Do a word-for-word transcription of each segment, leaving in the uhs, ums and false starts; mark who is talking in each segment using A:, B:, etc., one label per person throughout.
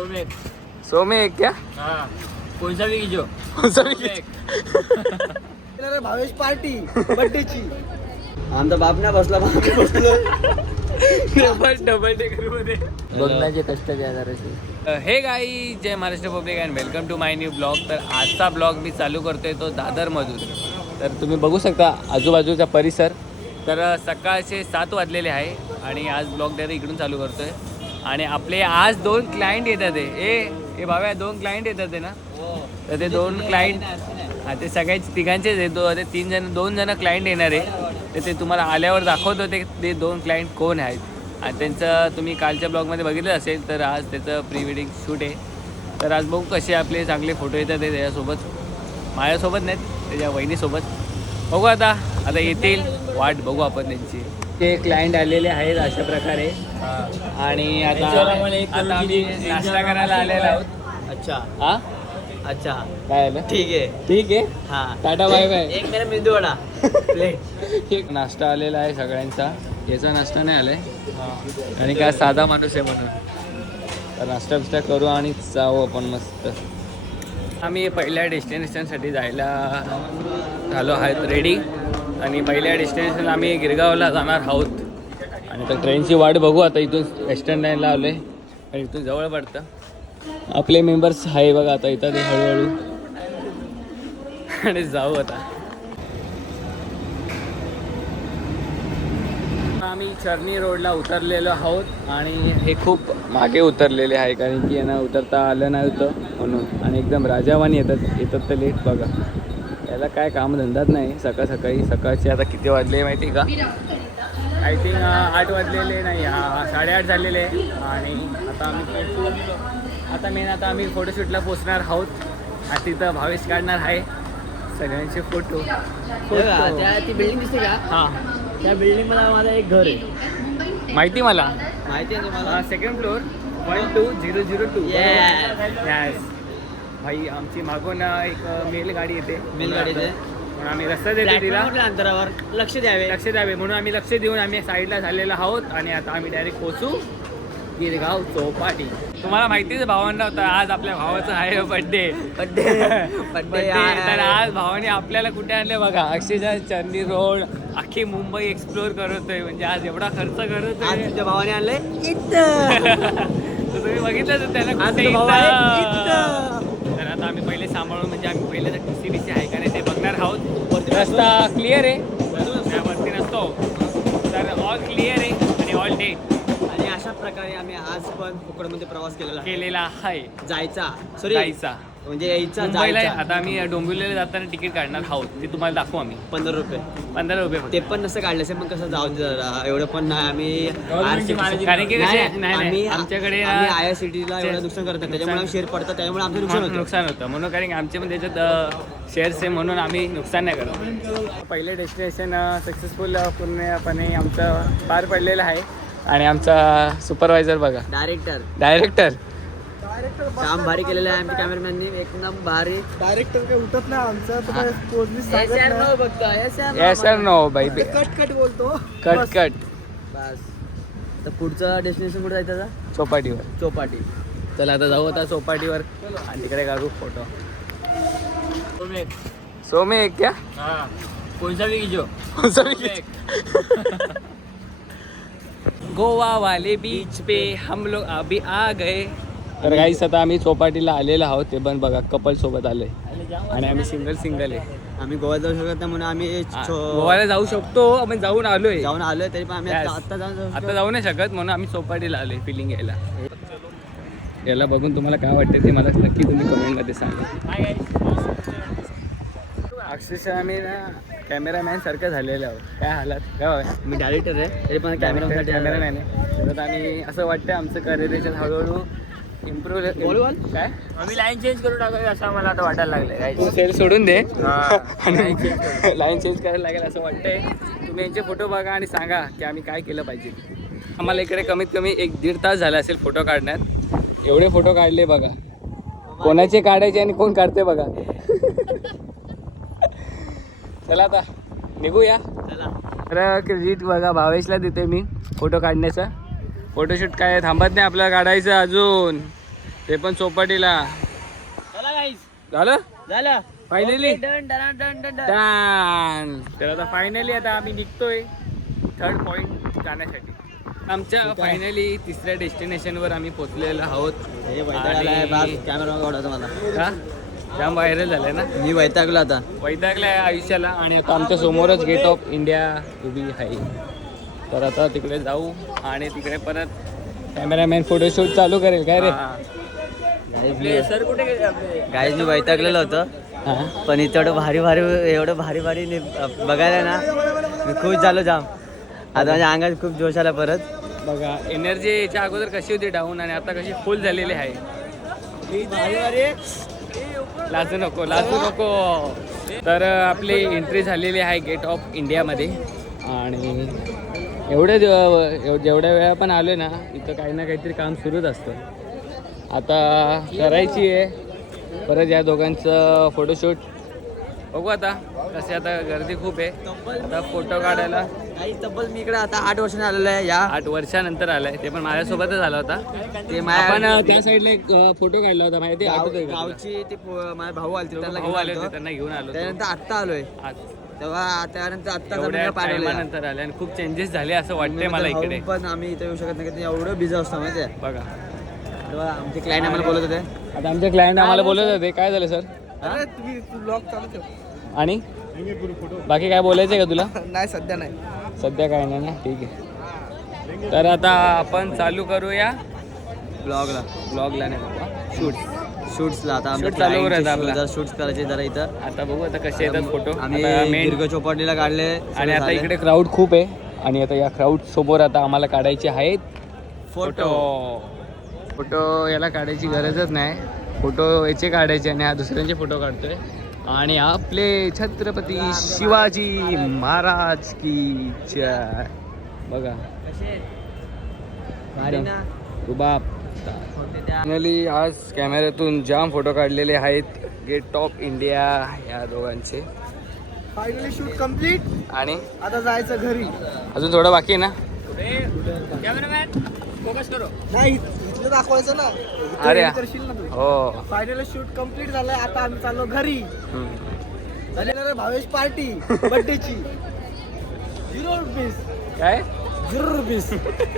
A: सोमे
B: सोमे एक क्या
A: हाँ कौन सा भी जो
B: कौन सा भी
C: भावेश पार्टी बर्थडेची आमचा बाप नाही बसला बसलो
B: डबल डबल टेकर मध्ये बघण्याचे कष्ट घ्या. हे गाई जय Maharashtra public and welcome to my new blog. तर आजचा ब्लॉग मी चालू करतोय तो दादरमधून. तर तुम्ही बघू शकता आजूबाजूचा परिसर. तर सकाळचे सात वाजलेले आहे आणि आज ब्लॉग डायरेक्ट इकडून चालू करतोय. आणि आपले आज दोन क्लायंट येतात आहे. ए भाव्या दोन क्लायंट येतात आहे ना. तर ते दोन क्लायंट हा ते सगळ्याच तिघांचेच आहे. दो ते तीन जण दोन जण क्लायंट येणार आहे. तर ते तुम्हाला आल्यावर दाखवतो ते ते दोन क्लायंट कोण आहेत. आणि त्यांचं तुम्ही कालच्या ब्लॉगमध्ये बघितलं असेल. तर आज त्याचं प्री वेडिंग शूट आहे. तर आज बघू कसे आपले चांगले फोटो येतात आहे त्याच्यासोबत. माझ्यासोबत नाहीत त्याच्या वहिनीसोबत. बघू आता आता येतील वाट बघू आपण त्यांची. ते क्लायंट आलेले आहेत अशा प्रकारे. आणि आता आता आम्ही नाश्ता करायला आलेलो आहोत.
C: अच्छा
B: हा
C: अच्छा
B: काय आलं
C: ठीक आहे
B: ठीक आहे
C: हा
B: टाटा बाय बाय.
C: एक मेरा मेंदू वडा प्लेट.
B: एक नाश्ता आलेला आहे सगळ्यांचा. याचा नाश्ता नाही आलाय आणि काय साधा माणूस आहे म्हणून. तर नाश्ता बिस्टा करू आणि जाऊ आपण मस्त. आम्ही पहिल्या डेस्टिनेशनसाठी जायला झालो आहेत रेडी. आणि पहिल्या डेस्टिनेशन आम्ही गिरगावला जाणार आहोत. आणि तर ट्रेनची वाट बघू आता. इथून वेस्टर्न लाईनला आलो आहे आणि इथून जवळ पडतं. आपले मेंबर्स आहे बघा आता येतात ते हळूहळू. आणि जाऊ आता. आम्ही चर्नी रोडला उतरलेलो आहोत आणि हे खूप मागे उतरलेले आहे कारण की यांना उतरता आलं नव्हतं म्हणून. आणि एकदम राजावानी येतात येतात तर लेट बघा. याला काय कामधंदाच नाही. सकाळ सकाळी सकाळचे आता किती वाजले माहिती का. आय थिंक आठ वाजलेले नाही साडेआठ झालेले. आणि आता आम्ही पोचू. आता मेन आता आम्ही फोटोशूटला पोचणार आहोत. आणि तिथं भावेश काढणार आहे सगळ्यांचे फोटो.
C: त्या ती बिल्डिंग दिसते का.
B: हां
C: त्या बिल्डिंग मध्ये माझं एक घर आहे.
B: माहिती मला
C: माहिती आहे तुम्हाला.
B: Second floor one two zero zero two.
C: Yes.
B: Yes भाई आमची मागून एक मेल गाडी येते.
C: मेल गाडी येते.
B: म्हणून आम्ही रस्ता देतो तिला.
C: कुठल्या अंतरावर लक्ष द्यावे
B: लक्ष द्यावे म्हणून आम्ही लक्ष देऊन आम्ही साईडला झालेलो आहोत. आणि आता आम्ही डायरेक्ट पोचू गिरगाव चौपाटी. तुम्हाला माहितीच आहे भावांना होता आज आपल्या भावाचा आहे बड्डे.
C: बड्डे
B: बड्डे तर आज भावाने आपल्याला कुठे आणले बघा. अक्षरशः चर्नी रोड अख्खी मुंबई एक्सप्लोर करतोय. म्हणजे आज एवढा खर्च करतोय.
C: आज तुझ्या भावाने आणलंय
B: तर तुम्ही बघितलं तर त्याला
C: आज
B: कुठे
C: तो भाऊ
B: इथं.
C: आहे.
B: तर आता आम्ही पहिले सांभाळून म्हणजे आम्ही पहिले तर टी सी बी सी आहे का नाही ते बघणार आहोत. रस्ता क्लिअर आहे त्यावरती नसतो. तर ऑल क्लिअर आहे आणि ऑल डे.
C: आणि अशा प्रकारे आम्ही आज पण कोकणमध्ये प्रवास केलेला आहे.
B: केलेला आहे.
C: जायचा सॉरी
B: जायचा
C: म्हणजे यायचा
B: मुंबईला.
C: जायचा.
B: आता आम्ही डोंबिवलीला जाताना तिकीट काढणार आहोत. ते तुम्हाला दाखवू आम्ही.
C: पंधरा रुपये
B: पंधरा रुपये फक्त.
C: ते पण नसं काढलं असेल मग कसं जाऊन जरा एवढं पण नाही. आम्ही
B: कारण की कसे नाही
C: आम्ही
B: नाही आमच्याकडे
C: आम्ही आय आय सी टीला एवढं नुकसान करत नाही. त्याच्यामुळे आम्ही शेअर पडतात त्यामुळे आमचं नुकसान होतं.
B: नुकसान होतं म्हणून. कारण की आमचे पण त्याच्यात शेअर्स आहे म्हणून आम्ही नुकसान नाही करत. पहिले डेस्टिनेशन सक्सेसफुल पूर्णपणे आमचं पार पडलेलं आहे. आणि आमचा सुपरवायझर बघा
C: डायरेक्टर
B: डायरेक्टर
C: काम भारी केलेलं आहे आमच्या कॅमेरामॅननी. एकदम भारी.
A: डायरेक्टर काही उठत नाही आमचं
C: बघतो
B: येस सर नो बाई
A: कट कट बोलतो.
B: Cut cut.
C: बस तर पुढचं डेस्टिनेशन कुठे जायचं आता.
B: चौपाटीवर.
C: चौपाटी.
B: चला आता जाऊ आता चौपाटीवर आणि तिकडे काढू फोटो. सोमे एक क्या
A: हाँ कौन सा भी जो
B: गोवा वाले बीच पे हम लोग अभी आ गए. तर गाईस आता आम्ही चौपाटीला आलेलो आहोत. ते पण बघा कपल सोबत आलोय आणि आम्ही सिंगल सिंगल आहे.
C: आम्ही गोव्यात जाऊ शकत नाही म्हणून आम्ही
B: गोव्याला जाऊ शकतो आपण जाऊन आलोय.
C: जाऊन आलोय तरी पण आम्ही
B: Yes.
C: आता जाऊन
B: आता जाऊ नाही शकत म्हणून आम्ही चौपाटीला आलोय फिलिंग घ्यायला. याला बघून तुम्हाला काय वाटतं ते मला नक्की तुम्ही कमेंटमध्ये सांगा. अक्षरशः आम्ही ना कॅमेरामॅन सारखं झालेलं आहोत. काय हालात काय
C: मी डायरेक्टर आहे तरी पण कॅमेरा
B: कॅमेरामॅन आहे. तर आणि असं वाटतं आमचं करिअर याच्यात हळूहळू इम्प्रूव्ह काय
A: आम्ही लाईन चेंज करून टाकावी असं आम्हाला आता वाटायला लागलंय.
B: तू सेल सोडून दे आणि लाईन चेंज करायला लागेल असं वाटतंय. तुम्ही यांचे फोटो बघा आणि सांगा की आम्ही काय केलं पाहिजे. आम्हाला इकडे कमीत कमी एक दीड तास झाला असेल फोटो काढण्यात. एवढे फोटो काढले बघा. कोणाचे काढायचे आणि कोण काढते बघा. चला आता निघूया. तर क्रेडिट बघा भावेशला देते मी फोटो काढण्याचा. फोटोशूट काय थांबत नाही आपल्याला काढायचं अजून. ते पण चौपाटीला.
A: चला गाईस
B: झालं
A: झालं
B: finally.
A: Done done done done
B: done. तर आता फायनली आता आम्ही निघतोय थर्ड पॉइंट जाण्यासाठी. आमच्या फायनली तिसऱ्या डेस्टिनेशनवर आम्ही पोहोचलेलो आहोत. आणि-
C: कॅमेरा आवडतो मला.
B: का जाम व्हायरल झालंय ना.
C: मी वैतागलो आता.
B: वैतागलाय आयुष्याला. आणि आता आमच्या समोरच गेट ऑफ इंडिया उभी आहे. तर आता तिकडे जाऊ आणि तिकडे परत कॅमेरामॅन फोटोशूट चालू करेल काय रे.
A: आपले सर कुठे गेले आपले
C: गाईज मी वैतागलेलं होतं
B: हा.
C: पण इथं एवढं भारी भारी एवढं भारी भारी नि- बघायला ना मी खुश झालो जाम. आता माझ्या अंगात खूप जोश आला परत.
B: बघा एनर्जी याच्या अगोदर कशी होती डाऊन आणि आता कशी फुल झालेली आहे. लाजू नको लाजू नको. तर आपली एंट्री झालेली आहे गेट ऑफ इंडियामध्ये. आणि एवढ्या दिव- जेवढ्या वेळा पण आलो ना इथं काही ना काहीतरी काम सुरूच असतं. आता करायची आहे परत या दोघांचं फोटोशूट. बघू आता कसे. आता गर्दी खूप आहे आता फोटो काढायला.
C: काही तब्बल मी इकडे आता आठ वर्षाने आलेलो आहे. या
B: आठ वर्षानंतर आलाय ते पण माझ्यासोबतच आला होता.
C: ते
B: आपण
C: माझ्या
B: त्या साईडला एक फोटो काढला होता माहिती आहे? आठवतोय का तुला?
C: गावची ते पो- माझे भाऊ आले
B: दोघं
C: त्यांना
B: भाऊ
C: घेऊन
B: आले
C: आलतो.
B: होते त्यांना घेऊन आलो होतो.
C: त्यानंतर आत्ता आलोय.
B: आज
C: तेव्हा त्यानंतर आत्ता
B: एवढ्या
C: पाहिलं
B: टायमानंतर आले आणि खूप चेंजेस झाले असं वाटतंय मला इकडे.
C: पण आम्ही इथे येऊ शकत नाही कारण एवढं बिझी असतो माहिती आहे.
B: बघा
C: तेव्हा आमचे क्लायंट आम्हाला बोलत होते.
B: आता आमचे क्लायंट आम्हाला बोलत होते. काय झालं सर?
C: अरे तुम्ही ब्लॉग चालू ठेव.
B: आणि बाकी काय बोलायचं आहे का तुला?
C: नाही सध्या नाही.
B: सध्या काय नाही ना. ठीक आहे. तर आता आपण चालू करूया
C: ब्लॉगला
B: ब्लॉगला नाही बाबा शूट.
C: शूट्सला आता
B: Shoot चालू करायचं आपलं.
C: आमच्या शूट्स करायचे जरा इथं.
B: आता बघू आता कसे येतात फोटो.
C: आम्ही
B: आता main-
C: दीर्घ चौपाटीला काढले
B: आणि आता इकडे क्राऊड खूप आहे आणि आता या क्राऊड समोर आता आम्हाला काढायचे आहेत फोटो. फोटो याला काढायची गरजच नाही. फोटो याचे काढायचे आणि हा दुसऱ्यांचे फोटो काढतोय. आणि आपले छत्रपती शिवाजी महाराज की जय. बघा रुबाब. फायनली आज कॅमेऱ्यातून जाम फोटो काढलेले आहेत गेट ऑफ इंडिया या दोघांचे.
A: Finally shoot complete.
B: आणि
A: आता जायचं घरी.
B: अजून थोडं बाकी आहे ना.
A: कॅमेरामॅन फोकस करो. नाही इथलं दाखवायचं ना. इथं
B: अरे
A: हे करशील ना तू.
B: हो.
A: फायनली शूट कम्प्लीट झालंय. आता आम्ही चाललो घरी.
B: हम्म.
A: झाली ना रे भावेश पार्टी बर्थडेची. झिरो रुपीज
B: काय
A: झिरो रुपीज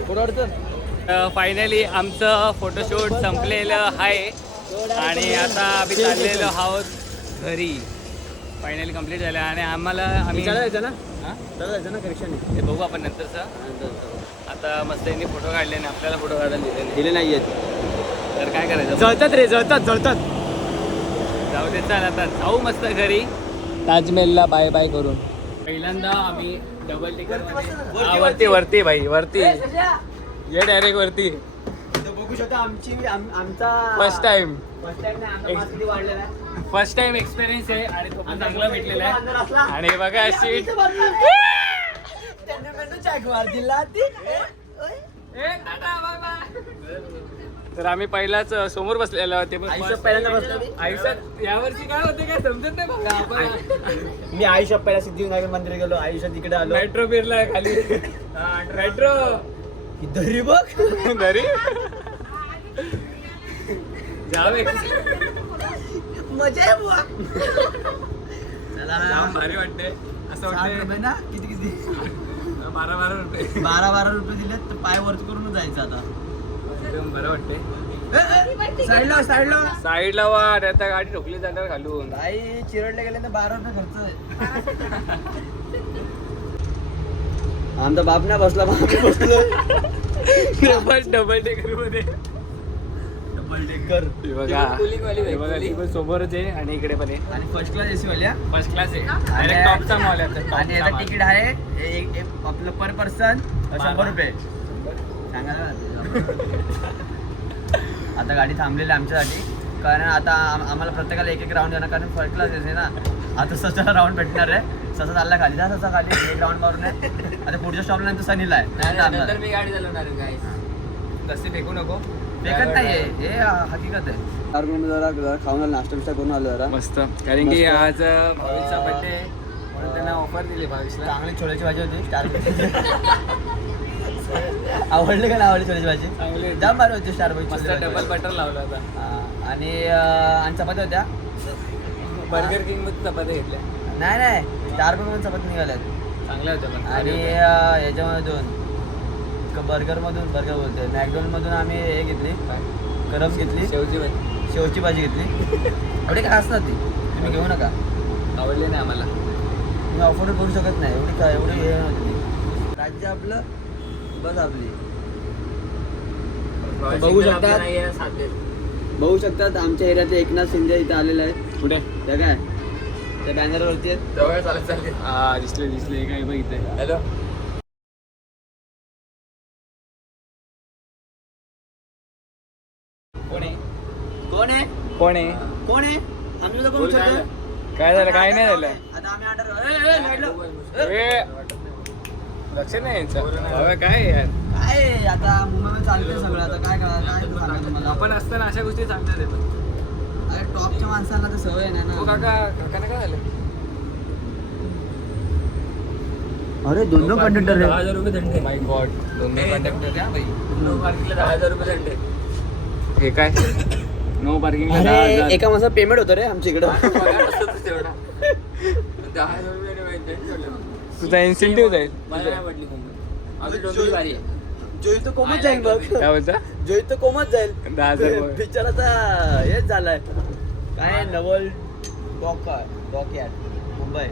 B: फायनली आमचं फोटोशूट संपलेलं आहे आणि आता आम्ही चाललेलो आहोत घरी. फायनली कम्प्लीट झालं आणि आम्हाला आम्ही
C: जायचं ना
B: हां
C: जायचं ना करेक्शन
B: ते बघू आपण नंतरचं. आता मस्त यांनी फोटो काढले आणि आपल्याला फोटो काढायला दिले नाही.
C: दिले नाहीयेत.
B: तर काय करायचं?
C: जळतात रे जळतात जळतात.
B: जाऊ दे चाल आता जाऊ मस्त घरी. ताजमहलला बाय बाय करून. पहिल्यांदा आम्ही डबल टिकर वरती वरती भाई वरती ये डायरेक्ट वरती.
C: बघू शकता आमची आमचा
B: फर्स्ट टाइम
C: फर्स्ट टाइम किती वाढलेला आहे.
B: फर्स्ट टाइम एक्सपिरियन्स आहे आणि तो पण चांगला भेटलेला आहे. आणि बघा सीट तर आम्ही पहिलाच समोर बसलेलो. ते पण
C: आयुष्यात पहिल्यांदा बसलो मी.
B: आयुष्यात यावर्षी काय होते काय समजत नाही बघा. आपण
C: मी आयुष्यात पहिला सिद्धिविनायक मंदिर गेलो. आयुष्यात इकडे आलो.
B: मेट्रो फिरलाय खाली. मेट्रो
C: दरी बघ
B: घरी जाऊ
C: मजा आहे बुवा. चला
B: जाम भारी वाटते असं
C: साठ
B: वाटतंय.
C: रुपये ना किती किती
B: बारा बारा रुपये
C: बारा बारा रुपये दिले तर पाय वरती करून जायचं आता.
B: एकदम बरं वाटते.
C: साईडला साईडला
B: साईडला वाट आता गाडी ठोकली जाणार घालून.
C: काही चिरडले गेले तर बारा रुपये खर्च आहे. आमचा बाप नाही बसला बसलो.
B: डबल डबल टेकर मध्ये
C: डबल डेकर
B: हे बघा हे बघा ती पण समोरच आहे आणि इकडे पण आहे.
C: आणि फर्स्ट क्लास एसी वाल्या.
B: फर्स्ट क्लास आहे डायरेक्ट टॉपचा मॉल आहे.
C: आणि याचं तिकीट आहे एक एक आपलं पर पर्सन शंभर रुपये. सांगा ना. आता गाडी थांबलेली आहे आमच्यासाठी कारण आता आम- आम्हाला प्रत्येकाला एक एक राऊंड देणार कारण फर्स्ट क्लास आहे ना. आता ससाला राऊंड भेटणार आहे. ससा चालला खाली जा ससा खाली एक राऊंड मारून आहे. आता पुढच्या स्टॉपला नंतर सनीला आहे.
A: मी गाडी चालवणार आहे.
B: तसे फेकू नको.
C: फेकत नाहीये हे हकीकत आहे. जरा खाऊन नाश्ता बिस्टा करून आलो जरा
B: मस्त कारण की आज भावेशचा बर्थडे म्हणून त्यांना ऑफर दिली भावेशला.
C: चांगली छोल्याची भाजी होती स्टार आवडले का नाही आवडली छोलेची भाजी
B: चांगली
C: जाम भारी होती स्टार
B: मस्त डबल बटर लावला होता
C: आणि अं, आणि चपात्या होत्या
B: बर्गर किंग मध्ये चपात्या घेतल्या
C: नाही नाही स्टार पण चपात्या निघाल्यात
B: चांगल्या होत्या पण
C: आणि अं, याच्यामधून बर्गरमधून बर्गर बोलतोय मॅकडॉनमधून आम्ही हे घेतली करप घेतली
B: शेवची भाजी
C: शेवची भाजी घेतली एवढी काय असतात ती तुम्ही घेऊ नका
B: आवडली नाही आम्हाला
C: तुम्ही अफोर्ड करू शकत नाही एवढी काय एवढी हे नव्हती ती राज्य आपलं बस आपली बघू शकतात बघू शकतात आमच्या एरियात एकनाथ शिंदे इथे आलेला आहे
B: कुठे
C: त्या काय त्या बॅनरवरती आहेत
B: जवळ चालत चालले हा दिसले दिसले काय बघितलंय हॅलो कोण आहे
C: कोण आहे
B: कोण आहे
C: कोण आहे आम्ही सुद्धा बघू शकतो
B: काय झालं काय नाही झालं
C: आता आम्ही ऑर्डर
B: ए, लक्ष नाही यांचं. बाबा काय यार
C: काय आता मुंबईमध्ये चालतंय सगळं आता काय करा काय ते सांगा तुम्हाला
B: आपण असताना अशा गोष्टी सांगतात ते पण
C: अरे टॉपच्या माणसांना तर सवय नाही
B: हो
C: ना
B: काका काकाने काय झालं
C: अरे दोन दोन कंडक्टर
B: दहा हजार रुपये दंड माय गॉड दोन दोन कंडक्टर द्या बाई नो पार्किंगला दहा हजार रुपये दंड हे काय नो पार्किंगला दहा हजार
C: एका माणसा पेमेंट होतं रे आमच्या इकडं
B: दहा हजार रुपये तुझा इन्सेंटिव्ह जाईल मला नाही वाटली आम्ही डोंबिवली भारी आहे
C: जोई तो कोमत जाईल बघ
B: काय बोलता
C: जोई तो कोमत जाईल
B: दहा हजार रुपये.
C: बिचाराचा हेच झालाय काय नवल dock dockyard Mumbai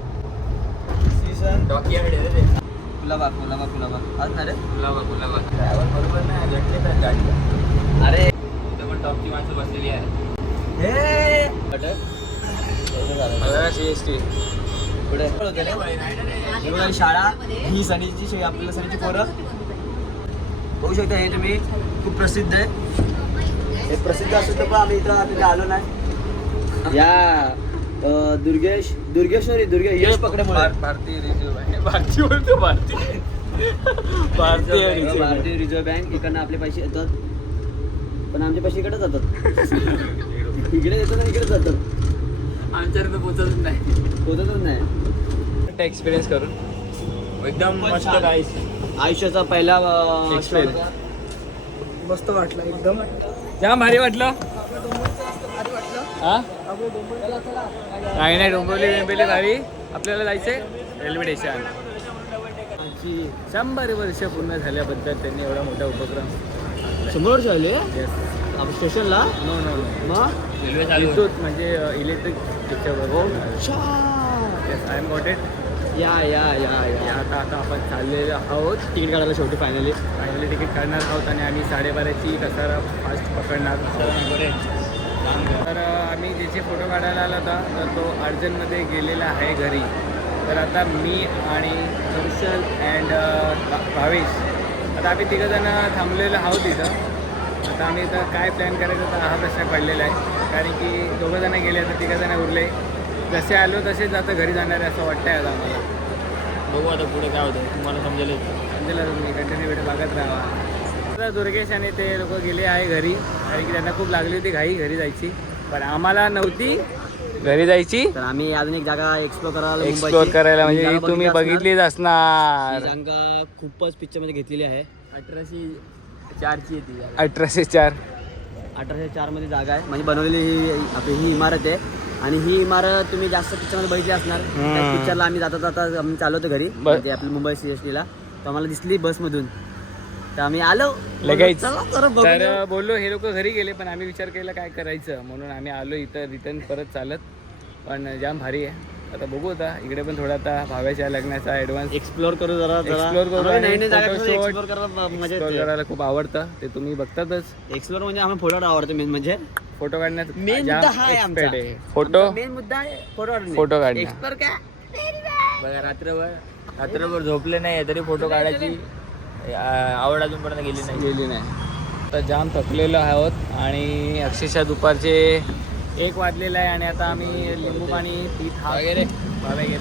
C: season
B: dockyard आहे रे ते
C: कुलाबा कुलाबा कुलाबा आज ना रे
B: गुलाबा गुलाबा ड्रायव्हर बरोबर नाही झटले तर गाडी
C: अरे
B: इथं पण टॉपची माणसं बसलेली आहे
C: हे
B: मला सी एस टी
C: पुढे हे बघा ही शाळा ही सनीची शे- आपल्याला सनीची पोरं बघू शकता हे तुम्ही खूप प्रसिद्ध आहे हे प्रसिद्ध असून तर पण आम्ही इथं तिथे आलो नाही या अं, दुर्गेश दुर्गेश्वरी दुर्गे यश पकड्यामुळे
B: भारतीय रिझर्व्ह बँक भारतीय बोलतो भारतीय भारतीय रिझर्व्ह
C: भारतीय रिझर्व्ह बँक इकडनं आपले पैसे येतात पण आमचे पैसे इकडे जातात इकडे येतात आणि इकडे जातात
B: आमच्याकडे पोचतच नाही
C: होतच नाही
B: एक्सपिरियन्स करून एकदम मस्त राईस
C: आयुष्याचा पहिला अं,
B: Experience.
A: मस्त वाटलं एकदम
B: जाम भारी वाटलं हा काही नाही डोंबिवली बिंबिवली भारी आपल्याला जायचंय रेल्वे स्टेशन शंभर वर्ष पूर्ण झाल्याबद्दल त्यांनी एवढा मोठा उपक्रम
C: शंभर वर्ष आले
B: येस
C: आपण स्टेशनला
B: नो नो नो
C: मग
B: रेल्वे विद्युत म्हणजे इलेक्ट्रिक पिक्चरवर yes I am got it
C: या या या या
B: आता आता आपण चाललेलो आहोत
C: तिकीट काढायला शेवटी फायनली
B: फायनली तिकीट काढणार आहोत आणि आम्ही साडेबाराची कसारा फास्ट पकडणार तर आम्ही ज्याचे फोटो काढायला आला होता तर तो अर्जंटमध्ये गेलेला आहे घरी तर आता मी आणि हर्षल अँड भावेश आता आम्ही तिघंजणं थांबलेलो आहोत इथं आता आम्ही इथं काय प्लॅन करायचं तर हा प्रश्न पडलेला आहे कारण की दोघंजणं गेले तर तिघंजणं उरले जसे आलो तसेच आता घरी जाणार आहे असं वाटतंय आता आम्हाला
C: बघू आता पुढे काय होतं तुम्हाला समजेल
B: समजेल तुम्ही कंटिन्यू व्हिडिओ बघत राहा आता दुर्गेश आणि ते लोक गेले आहे घरी कारण की त्यांना खूप लागली होती घाई घरी जायची पण आम्हाला नव्हती घरी जायची
C: तर आम्ही अजून एक जागा एक्सप्लोर करायला
B: एक्सप्लोर करायला म्हणजे ही तुम्ही बघितलीच असणार
C: जागा खूपच पिक्चर मध्ये घेतलेली आहे
B: अठराशे चारची येते अठराशे चार
C: अठराशे चार मध्ये जागा आहे म्हणजे बनवलेली ही आपली ही इमारत आहे आणि ही इमारत तुम्ही जास्त पिक्चरमध्ये बघितली असणार त्या पिक्चरला आम्ही जाता जाता आम्ही चाललो होतो घरी म्हणजे आपली मुंबई सी एस टीला तर आम्हाला दिसली बसमधून तर आम्ही आलो
B: लगेच
C: चला जरा बघूया.
B: तर बोललो हे लोक घरी गेले पण आम्ही विचार केला काय करायचं म्हणून आम्ही आलो इथं रिटर्न परत चालत पण जाम भारी आहे आता बघू आता इकडे पण थोडा आता भाव्याच्या लग्नाचा ऍडव्हान्स
C: एक्सप्लोर करू जरा
B: एक्सप्लोर करू
C: आम्हाला
B: आणि
C: नवीन नवीन जागा
B: photoshoot,
C: एक्सप्लोर करायला मजा
B: एक्सप्लोर
C: येते
B: करायला खूप आवडतं ते तुम्ही बघतातच
C: एक्सप्लोर म्हणजे आम्हाला फोटो आवडतो मेन म्हणजे
B: फोटो काढण्यात
C: Main
B: जाम
C: मुद्दा हा आहे
B: expert
C: आमचा.
B: आहे. फोटो
C: मेन मुद्दा आहे फोटो काढणे
B: फोटो काढणे.
C: एक्सप्लोर काय
B: बघा रात्रभर रात्रभर झोपले नाही तरी फोटो काढायची आवड अजूनपर्यंत गेली नाही गेली नाही आता जाम थकलेलो आहोत आणि अक्षरशः दुपारचे एक वाजलेला आहे आणि आता आम्ही लिंबू पाणी पीत हा वगैरे वगैरे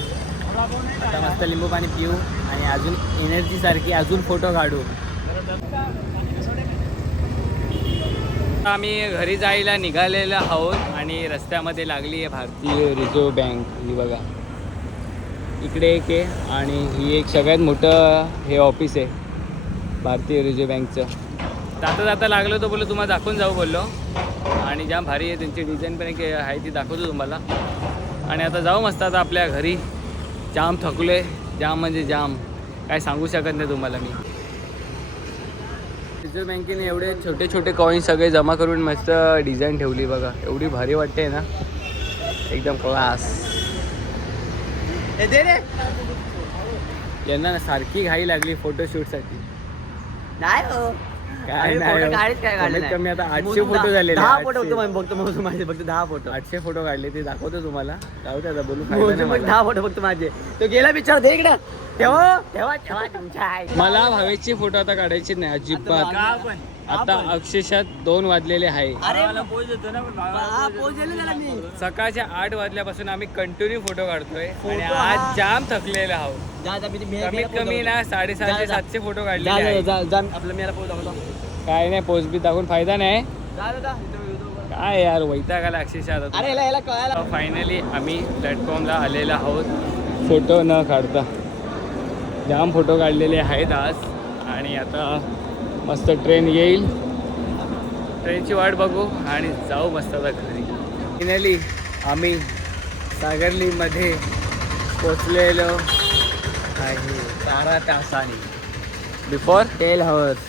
B: आता मस्त लिंबू पाणी पिऊ आणि अजून एनर्जीसारखी अजून फोटो काढू आम्ही घरी जायला निघालेलो आहोत आणि रस्त्यामध्ये लागली आहे भारतीय रिझर्व्ह बँक ही बघा इकडे एक आहे आणि ही एक सगळ्यात मोठं हे ऑफिस आहे भारतीय रिझर्व्ह बँकचं. जाता जाता लागलो तो बोललो तुम्हाला दाखवून जाऊ बोललो. आणि जाम भारी आहे त्यांची डिझाईन पण एक आहे ती दाखवतो तुम्हाला. आणि आता जाऊ मस्त आता आपल्या घरी. जाम थकले जाम म्हणजे जाम काय सांगू शकत नाही तुम्हाला मी. रिझर्व्ह बँकेने एवढे छोटे छोटे कॉईन सगळे जमा करून मस्त डिझाईन ठेवली बघा. एवढी भारी वाटते ना एकदम क्लास. यांना ना सारखी घाई लागली फोटोशूटसाठी.
C: नाही हो
B: काय नाही
C: काढीच काय काढले
B: कमीत कमी आता आठशे फोटो झालेले.
C: दहा फोटो फक्त फक्त माझे फक्त दहा फोटो
B: आठशे फोटो काढले ते दाखवतो तुम्हाला. जाऊ दे आता बोलू
C: मग दहा फोटो फक्त माझे. तो गेला विचार दे इकडे तेव्हा तेव्हा तेव्हा तुमच्या
B: मला भावेशचे फोटो आता काढायचे नाही अजिबात. आता अक्षरशः दोन वाजलेले आहे. सकाळच्या आठ वाजल्यापासून आम्ही कंटिन्यू फोटो काढतोय आणि आज जाम थकलेला आहोत. कमीत कमी ना साडेसहाशे सातशे फोटो काढले.
C: आपलं मी पोच
B: काय नाही पोस्ट बी दाखवून फायदा नाही. काय यार वैतागाला अक्षरशः.
C: अरे याला याला कळायला.
B: फायनली आम्ही प्लॅटफॉर्मला आलेलो आहोत फोटो न काढता. जाम फोटो काढलेले आहेत आज. आणि आता मस्त ट्रेन येईल. ट्रेनची वाट बघू आणि जाऊ मस्त आता घरी. फायनली आम्ही सागरलीमध्ये पोचलेलो आहे
C: बारा तासांनी.
B: बिफोर
C: टेल हवर्स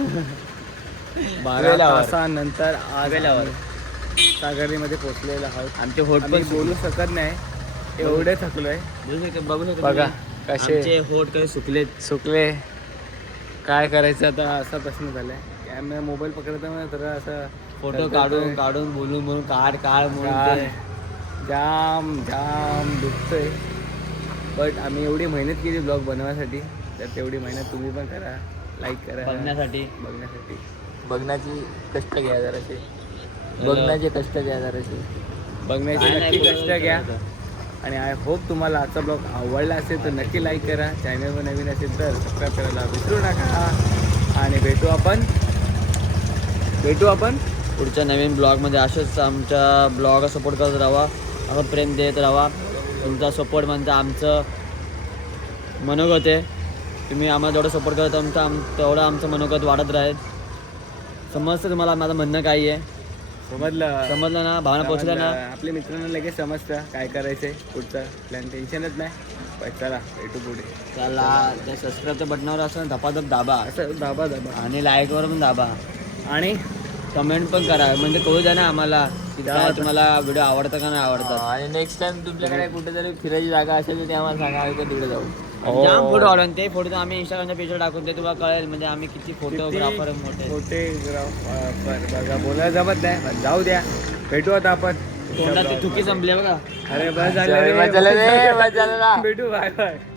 B: बारा तासानंतर आज आम्ही सागरलीमध्ये पोचलेलो आहोत.
C: आमचे होट
B: पण बोलू शकत नाही एवढे थकलोय.
C: बोलू शकतो बघू शकतो
B: बघा कसे
C: होट कसे सुकले
B: सुकले. काय करायचं आता असा प्रश्न झालाय. कॅमेरा मोबाईल पकडताना तर असं
C: फोटो काढून काढून बोलून बोलून काढ काढ
B: काय जाम जाम दुखतोय. बट आम्ही एवढी मेहनत केली ब्लॉग बनवण्यासाठी तर तेवढी मेहनत तुम्ही पण करा. लाईक करा
C: बघण्यासाठी
B: बघण्यासाठी बघण्याची कष्ट घ्या जरासे. बघण्याचे कष्ट घ्या जरासे. बघण्याचे नक्की कष्ट घ्या. आणि आय होप तुम्हाला आजचा ब्लॉग आवडला असेल तर नक्की लाईक करा. चॅनलवर नवीन असेल तर सबस्क्राईब करायला विसरू नका. आणि भेटू आपण भेटू आपण
C: पुढच्या नवीन ब्लॉगमध्ये. असेच आमच्या ब्लॉगला सपोर्ट करत राहा. असं प्रेम देत राहा. तुमचा सपोर्ट म्हणजे आमचं मनोगत आहे. तुम्ही आम्हाला जेवढं सपोर्ट करत आमचं आम तेवढं आमचं मनोगत वाढत राहील. समजतं तुम्हाला माझं म्हणणं काय आहे.
B: समजलं
C: समजलं ना भावना पोचल्या ना.
B: आपल्या मित्रांना लगेच समजतं काय करायचंय पुढचं प्लॅन. टेन्शनच नाही. पण चला भेटू पुढे.
C: चला त्या सबस्क्राईबच्या बटनावर असं धपाधप दाबा.
B: असं दाबा दाबा
C: आणि लाईकवर पण दाबा.
B: आणि
C: कमेंट पण करा म्हणजे कळू द्या ना आम्हाला की काय तुम्हाला व्हिडिओ आवडतं का नाही आवडतं.
A: आणि नेक्स्ट टाइम तुमच्याकडे कुठेतरी फिरायची जागा असेल तर ते आम्हाला सांगा. आम्ही तर तिकडे जाऊ.
C: जाम फोटो काढून ते फोटो आम्ही इंस्टाग्रामच्या पेजवर टाकून ते तुम्हाला कळेल म्हणजे आम्ही किती फोटोग्राफर मोठे
B: फोटोग्राफर बघा. बोलायला जमत नाही पण जाऊ द्या. भेटू आता आपण.
C: तोंडात थुकी संपले बघा.
B: अरे बस झालं
A: बस झालं रे, बस झालं ना.
B: भेटू. Bye bye.